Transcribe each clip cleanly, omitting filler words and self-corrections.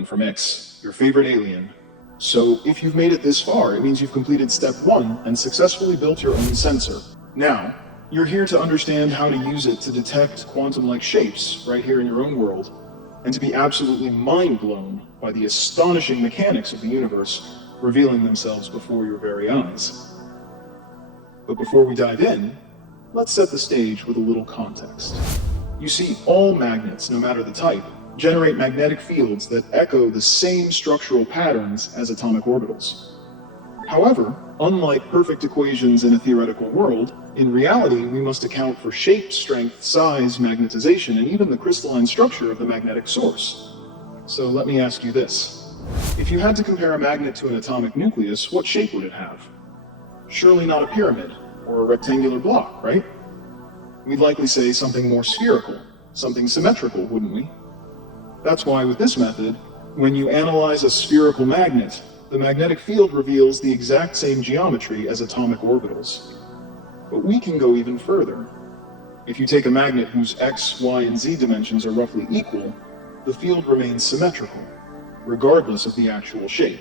one from X, your favorite alien. So if you've made it this far, it means you've completed step 1 and successfully built your own sensor. Now, you're here to understand how to use it to detect quantum-like shapes right here in your own world, and to be absolutely mind-blown by the astonishing mechanics of the universe revealing themselves before your very eyes. But before we dive in, let's set the stage with a little context. You see, all magnets, no matter the type, generate magnetic fields that echo the same structural patterns as atomic orbitals. However, unlike perfect equations in a theoretical world, in reality we must account for shape, strength, size, magnetization, and even the crystalline structure of the magnetic source. So let me ask you this. If you had to compare a magnet to an atomic nucleus, what shape would it have? Surely not a pyramid, or a rectangular block, right? We'd likely say something more spherical, something symmetrical, wouldn't we? That's why with this method, when you analyze a spherical magnet, the magnetic field reveals the exact same geometry as atomic orbitals. But we can go even further. If you take a magnet whose x, y, and z dimensions are roughly equal, the field remains symmetrical, regardless of the actual shape.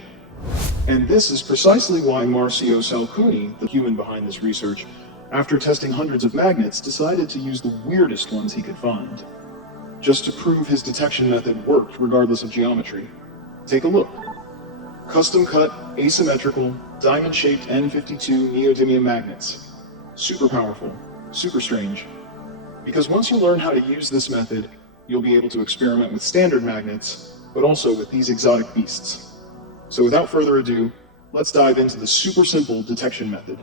And this is precisely why Marsio Salcuni, the human behind this research, after testing hundreds of magnets, decided to use the weirdest ones he could find, just to prove his detection method worked regardless of geometry. Take a look. Custom-cut, asymmetrical, diamond-shaped N52 neodymium magnets. Super powerful, super strange. Because once you learn how to use this method, you'll be able to experiment with standard magnets, but also with these exotic beasts. So without further ado, let's dive into the super simple detection method.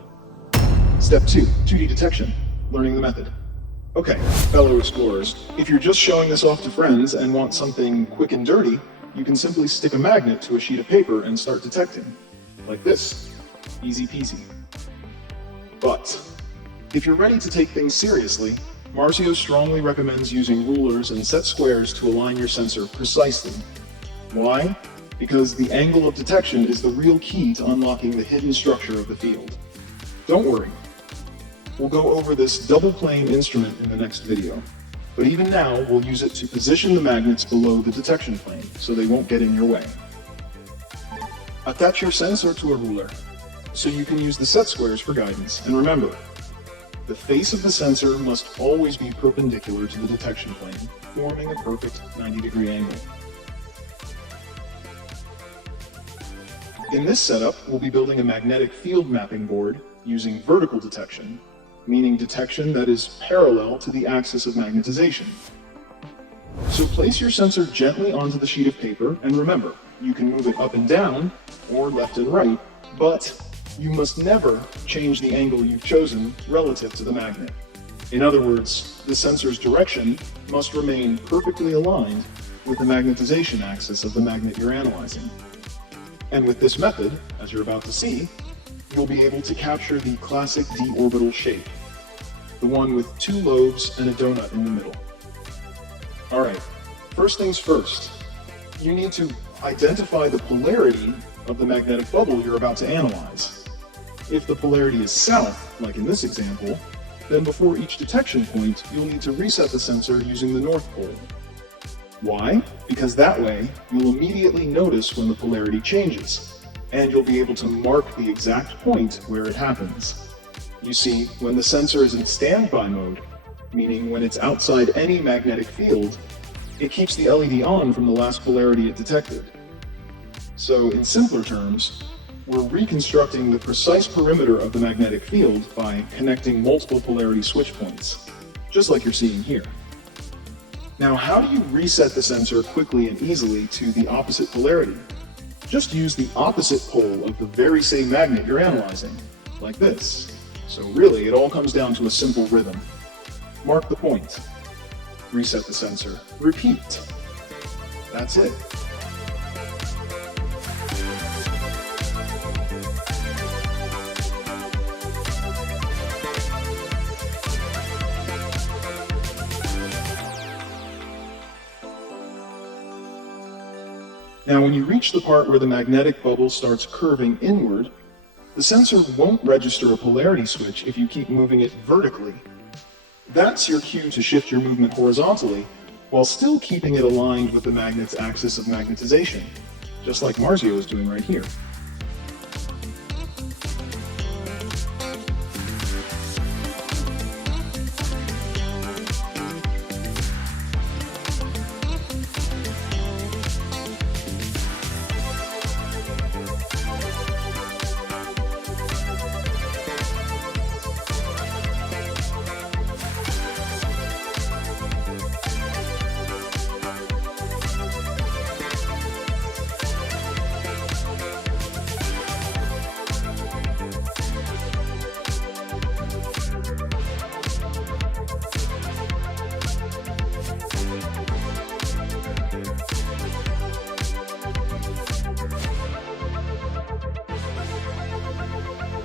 Step 2, 2D detection, learning the method. Okay, fellow explorers, if you're just showing this off to friends and want something quick and dirty, you can simply stick a magnet to a sheet of paper and start detecting. Like this. Easy peasy. But if you're ready to take things seriously, Marsio strongly recommends using rulers and set squares to align your sensor precisely. Why? Because the angle of detection is the real key to unlocking the hidden structure of the field. Don't worry. We'll go over this double-plane instrument in the next video, but even now we'll use it to position the magnets below the detection plane so they won't get in your way. Attach your sensor to a ruler so you can use the set squares for guidance, and remember, the face of the sensor must always be perpendicular to the detection plane, forming a perfect 90-degree angle. In this setup, we'll be building a magnetic field mapping board using vertical detection, meaning detection that is parallel to the axis of magnetization. So place your sensor gently onto the sheet of paper, and remember, you can move it up and down, or left and right, but you must never change the angle you've chosen relative to the magnet. In other words, the sensor's direction must remain perfectly aligned with the magnetization axis of the magnet you're analyzing. And with this method, as you're about to see, you'll be able to capture the classic d-orbital shape, the one with 2 lobes and a donut in the middle. Alright, first things first, you need to identify the polarity of the magnetic bubble you're about to analyze. If the polarity is south, like in this example, then before each detection point, you'll need to reset the sensor using the north pole. Why? Because that way, you'll immediately notice when the polarity changes, and you'll be able to mark the exact point where it happens. You see, when the sensor is in standby mode, meaning when it's outside any magnetic field, it keeps the LED on from the last polarity it detected. So in simpler terms, we're reconstructing the precise perimeter of the magnetic field by connecting multiple polarity switch points, just like you're seeing here. Now, how do you reset the sensor quickly and easily to the opposite polarity? Just use the opposite pole of the very same magnet you're analyzing, like this. So really, it all comes down to a simple rhythm. Mark the point. Reset the sensor. Repeat. That's it. Now, when you reach the part where the magnetic bubble starts curving inward, the sensor won't register a polarity switch if you keep moving it vertically. That's your cue to shift your movement horizontally while still keeping it aligned with the magnet's axis of magnetization, just like Marsio is doing right here.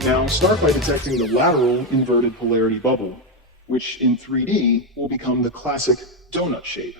Now start by detecting the lateral inverted polarity bubble, which in 3D will become the classic donut shape.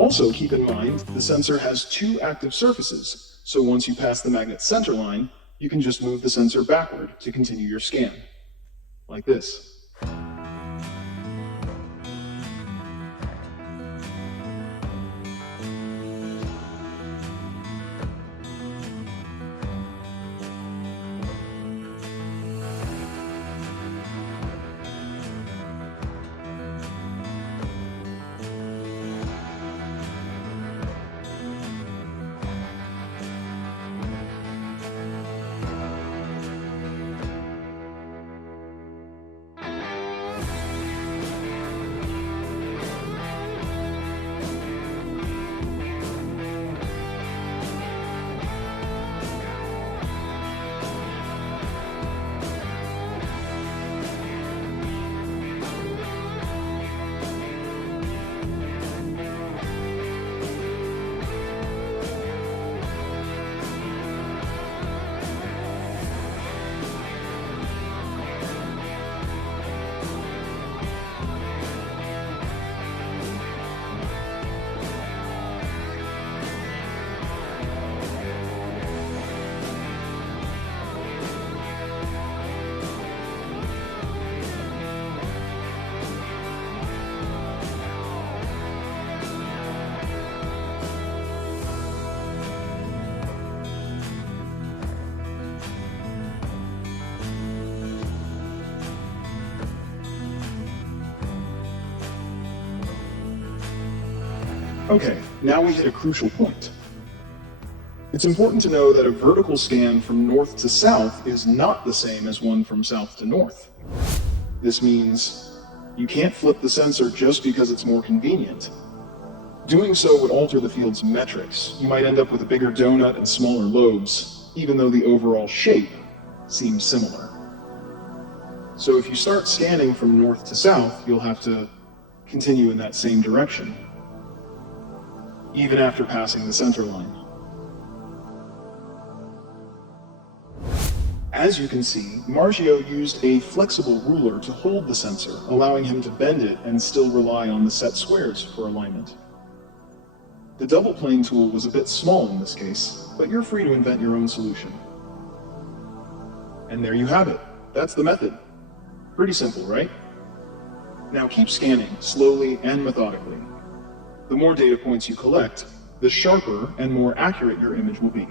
Also keep in mind, the sensor has two active surfaces, so once you pass the magnet's center line, you can just move the sensor backward to continue your scan, like this. Okay, now we hit a crucial point. It's important to know that a vertical scan from north to south is not the same as one from south to north. This means You can't flip the sensor just because it's more convenient. Doing so would alter the field's metrics. You might end up with a bigger donut and smaller lobes, even though the overall shape seems similar. So if you start scanning from north to south, you'll have to continue in that same direction, even after passing the center line. As you can see, Marsio used a flexible ruler to hold the sensor, allowing him to bend it and still rely on the set squares for alignment. The double plane tool was a bit small in this case, but you're free to invent your own solution. And there you have it. That's the method. Pretty simple, right? Now keep scanning, slowly and methodically. The more data points you collect, the sharper and more accurate your image will be.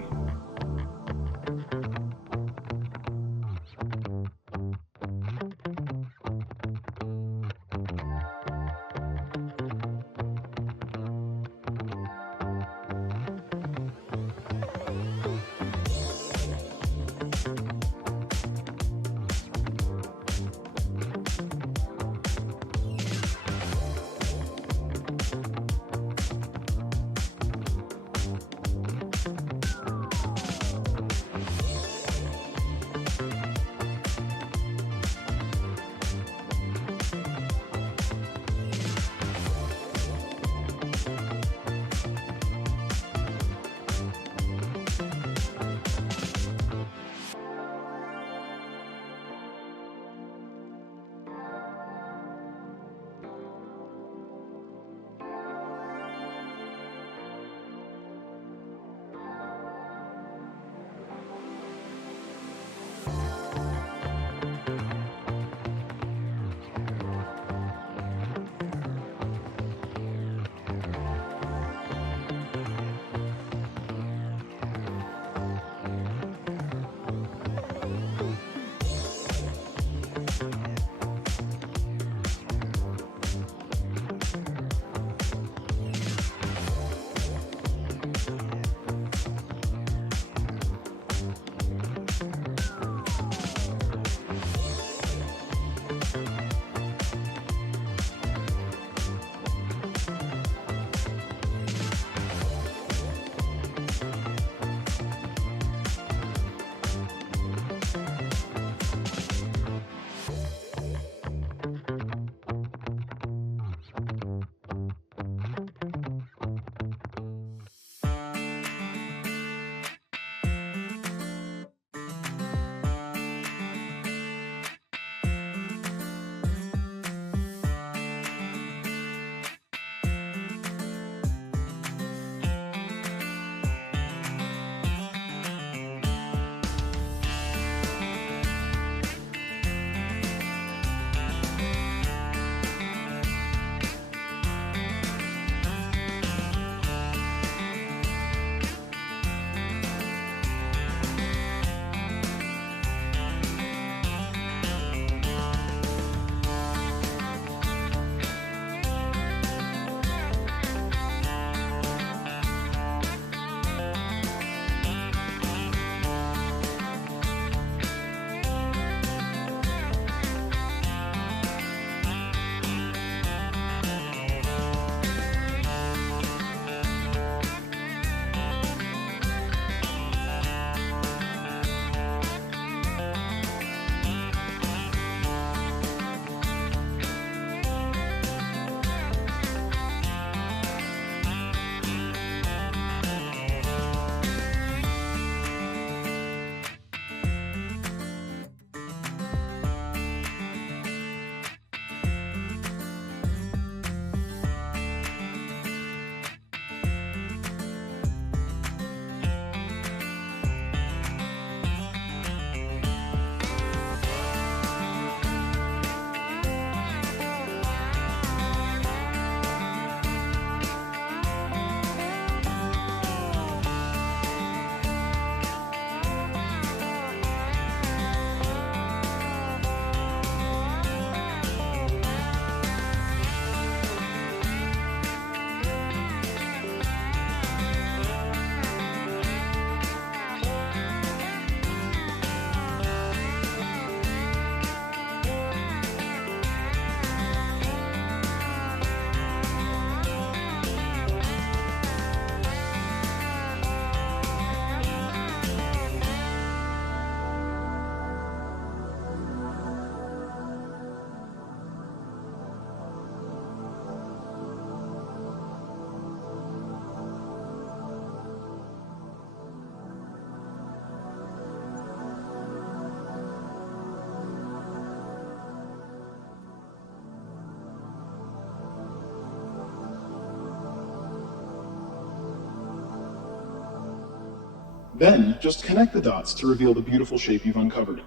Then, just connect the dots to reveal the beautiful shape you've uncovered.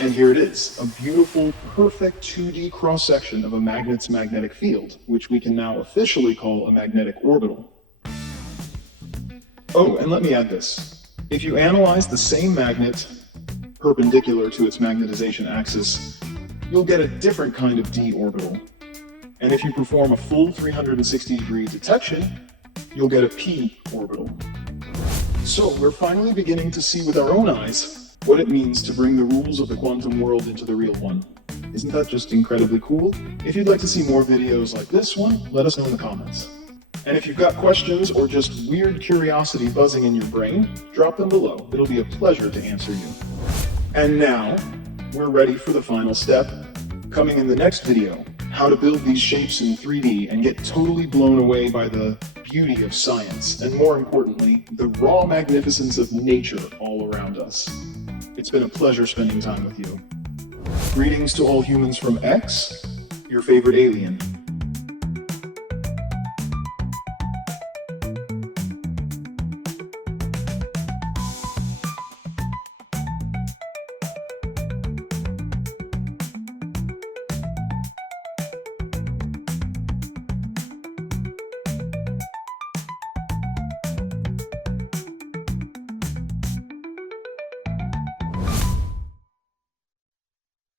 And here it is, a beautiful, perfect 2D cross-section of a magnet's magnetic field, which we can now officially call a magnetic orbital. Oh, and let me add this. If you analyze the same magnet perpendicular to its magnetization axis, you'll get a different kind of d orbital. And if you perform a full 360-degree detection, you'll get a p orbital. So we're finally beginning to see with our own eyes what it means to bring the rules of the quantum world into the real one. Isn't that just incredibly cool? If you'd like to see more videos like this one, let us know in the comments. And if you've got questions or just weird curiosity buzzing in your brain, drop them below. It'll be a pleasure to answer you. And now, we're ready for the final step. Coming in the next video, how to build these shapes in 3D and get totally blown away by the beauty of science, and more importantly, the raw magnificence of nature all around us. It's been a pleasure spending time with you. Greetings to all humans from X, your favorite alien.